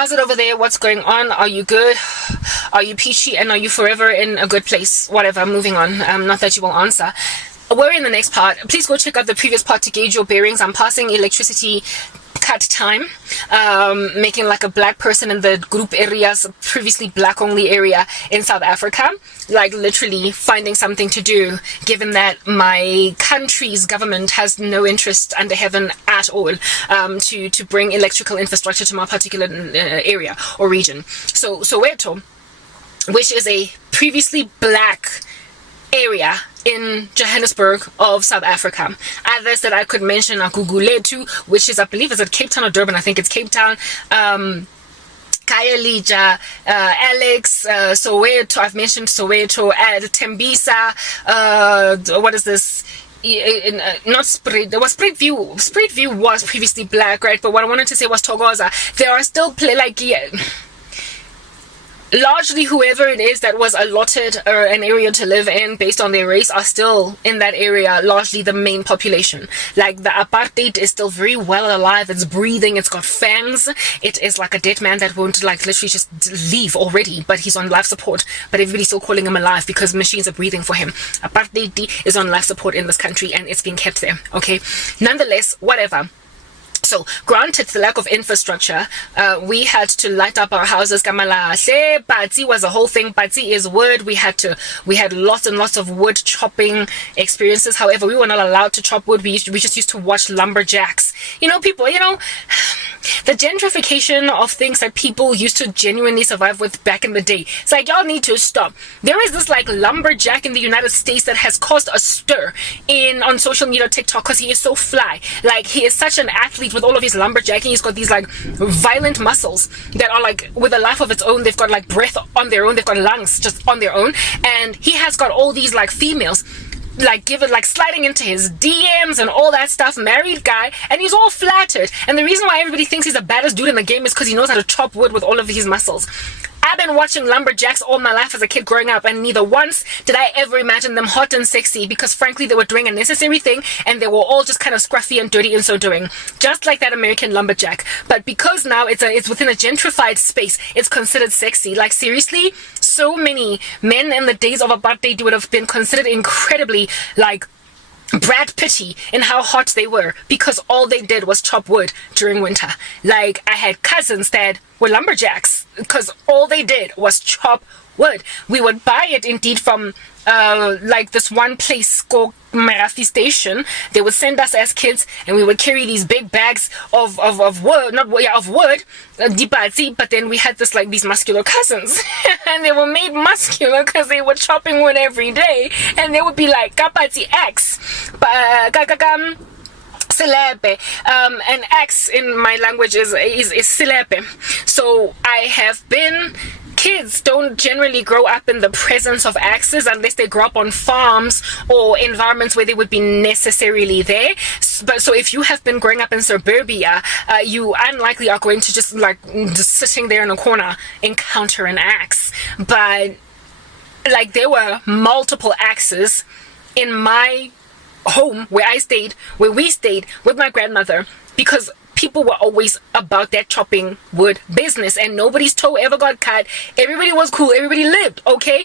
How's it over there? What's going on? Are you good? Are you peachy? And are you forever in a good place? Whatever, moving on. Not that you will answer. We're in the next part. Please go check out the previous part to gauge your bearings. I'm passing electricity cut time, making like a black person in the group areas, previously black only area in South Africa, like literally finding something to do, given that my country's government has no interest under heaven at all to bring electrical infrastructure to my particular area or region. So Soweto, which is a previously black area in Johannesburg of South Africa. Others that I could mention are Gugulethu, which is, I believe, is at Cape Town or Durban. I think it's Cape Town. Kayalija, Alex, Soweto. I've mentioned Soweto. Tembisa. What is this? Not Sprit. There was Sprit View. Sprit View was previously black, right? But what I wanted to say was Togoza. There are still largely whoever it is that was allotted an area to live in based on their race are still in that area, largely the main population. Like the Apartheid is still very well alive. It's breathing. It's got fangs. It is like a dead man that won't like literally just leave already, but he's on life support. But everybody's still calling him alive because machines are breathing for him. Apartheid is on life support in this country and it's being kept there. Okay. Nonetheless, whatever. So, granted the lack of infrastructure, we had to light up our houses. Kamalahle, Batsi was a whole thing. Batsi is wood. We had lots and lots of wood chopping experiences. However, we were not allowed to chop wood. We just used to watch lumberjacks. People, the gentrification of things that people used to genuinely survive with back in the day. It's like, y'all need to stop. There is this like lumberjack in the United States that has caused a stir on social media, TikTok, because he is so fly. Like, he is such an athlete with all of his lumberjacking. He's got these like violent muscles that are like with a life of its own. They've got like breath on their own. They've got lungs just on their own. And he has got all these like females like sliding into his DMs and all that stuff, married guy, and he's all flattered. And the reason why everybody thinks he's the baddest dude in the game is because he knows how to chop wood with all of his muscles. I've been watching lumberjacks all my life as a kid growing up, and neither once did I ever imagine them hot and sexy, because frankly they were doing a necessary thing and they were all just kind of scruffy and dirty in so doing, just like that American lumberjack. But because now it's within a gentrified space, it's considered sexy. Like, seriously, so many men in the days of apartheid would have been considered incredibly like Brad Pitty in how hot they were, because all they did was chop wood during winter. Like, I had cousins that were lumberjacks because all they did was chop wood. We would buy it indeed from like this one place called Marathi Station. They would send us as kids and we would carry these big bags of wood, of wood, dipati, but then we had these muscular cousins and they were made muscular because they were chopping wood every day, and they would be like kapati X Silepe. And X in my language is silepe. So kids don't generally grow up in the presence of axes unless they grow up on farms or environments where they would be necessarily there. But so if you have been growing up in suburbia, you unlikely are going to just sitting there in a corner encounter an axe. But like, there were multiple axes in my home where we stayed with my grandmother, because people were always about that chopping wood business, and nobody's toe ever got cut. Everybody was cool. Everybody lived. Okay.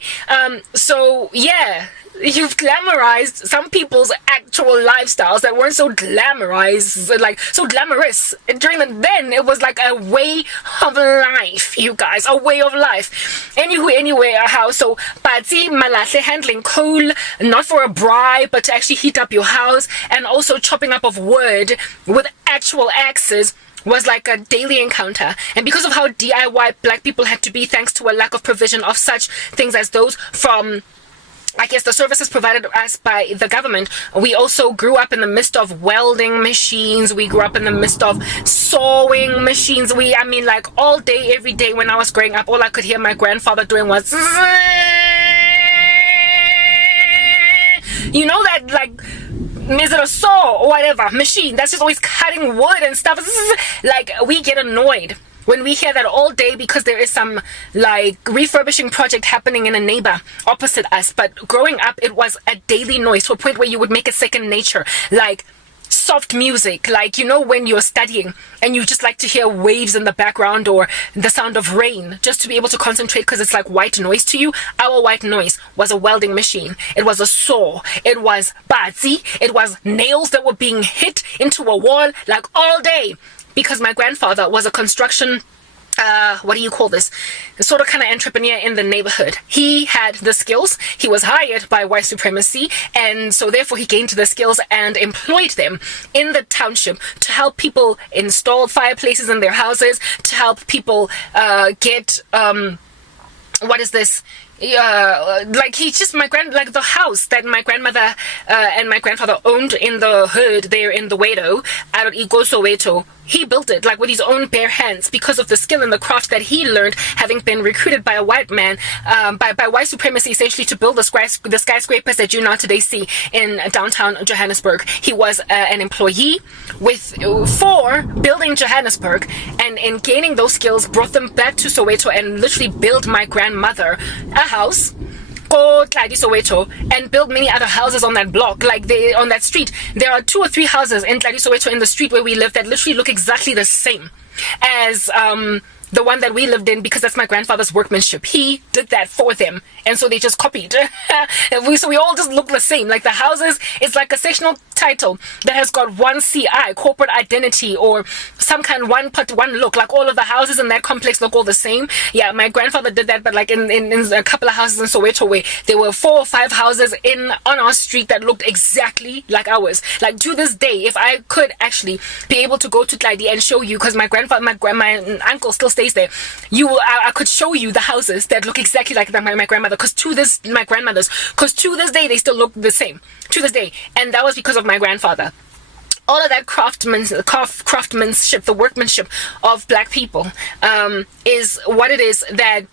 So yeah, you've glamorized some people's actual lifestyles that weren't so glamorized, like so glamorous. Then it was like a way of life, you guys, a way of life. Anywhere, how? So, Pati Malahle handling coal, not for a bribe, but to actually heat up your house, and also chopping up of wood with actual axes was like a daily encounter. And because of how DIY black people had to be, thanks to a lack of provision of such things as those from, I guess, the services provided us by the government, we also grew up in the midst of welding machines. We grew up in the midst of sewing machines. Like all day, every day when I was growing up, all I could hear my grandfather doing was, that like, is it a saw or whatever machine that's just always cutting wood and stuff. Like, we get annoyed when we hear that all day because there is some like refurbishing project happening in a neighbor opposite us. But growing up, it was a daily noise to a point where you would make it second nature. Like, soft music, like, you know, when you're studying and you just like to hear waves in the background or the sound of rain just to be able to concentrate because it's like white noise to you. Our white noise was a welding machine. It was a saw. It was batsi. It was nails that were being hit into a wall like all day, because my grandfather was a construction what do you call this? The sort of kind of entrepreneur in the neighborhood. He had the skills. He was hired by white supremacy, and so therefore he gained the skills and employed them in the township to help people install fireplaces in their houses, to help people get what is this? Like he just like the house that my grandmother and my grandfather owned in the hood there in the Wedo out of Soweto. He built it like with his own bare hands because of the skill and the craft that he learned, having been recruited by a white man, by white supremacy, essentially, to build the skyscrapers that you now today see in downtown Johannesburg. He was an employee for building Johannesburg, and in gaining those skills, brought them back to Soweto and literally built my grandmother a house called Soweto, and build many other houses on that block, like on that street. There are 2 or 3 houses in Soweto in the street where we live that literally look exactly the same as the one that we lived in, because that's my grandfather's workmanship. He did that for them, and so they just copied. So we all just look the same. Like the houses, it's like a sectional title that has got one CI, corporate identity, or some kind one look. Like all of the houses in that complex look all the same. Yeah, my grandfather did that, but like in a couple of houses in Soweto where there were 4 or 5 houses on our street that looked exactly like ours. Like to this day, if I could actually be able to go to Tladi and show you, because my uncle still stays there, I could show you the houses that look exactly like my grandmother, because to this day they still look the same to this day, and that was because of my grandfather. All of that craftsmanship, the workmanship of black people, is what it is that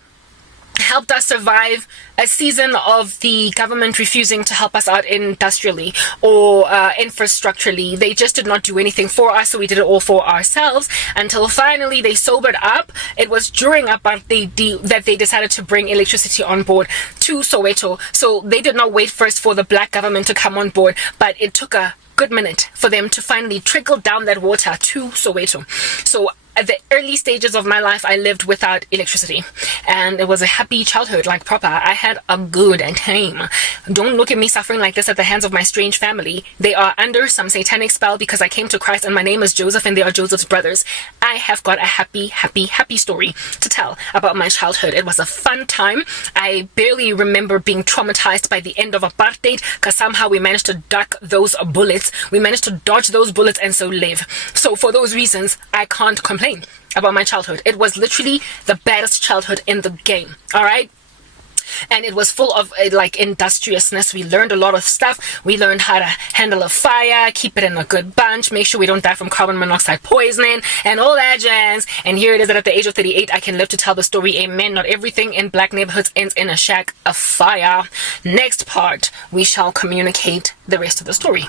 helped us survive a season of the government refusing to help us out industrially or infrastructurally. They just did not do anything for us, so we did it all for ourselves until finally they sobered up. It was during Apartheid that they decided to bring electricity on board to Soweto. So they did not wait first for the black government to come on board, but it took a good minute for them to finally trickle down that water to Soweto. So at the early stages of my life, I lived without electricity, and it was a happy childhood, like proper. I had a good time. Don't look at me suffering like this at the hands of my strange family. They are under some satanic spell because I came to Christ, and my name is Joseph, and they are Joseph's brothers. I have got a happy story to tell about my childhood. It was a fun time. I barely remember being traumatized by the end of Apartheid, because somehow we managed to duck those bullets. We managed to dodge those bullets and so live. So for those reasons, I can't complain about my childhood. It was literally the baddest childhood in the game. All right. And it was full of like industriousness. We learned a lot of stuff. We learned how to handle a fire, keep it in a good bunch, make sure we don't die from carbon monoxide poisoning and all that jazz. And here it is that at the age of 38, I can live to tell the story. Amen. Not everything in black neighborhoods ends in a shack of fire. Next part, we shall communicate the rest of the story.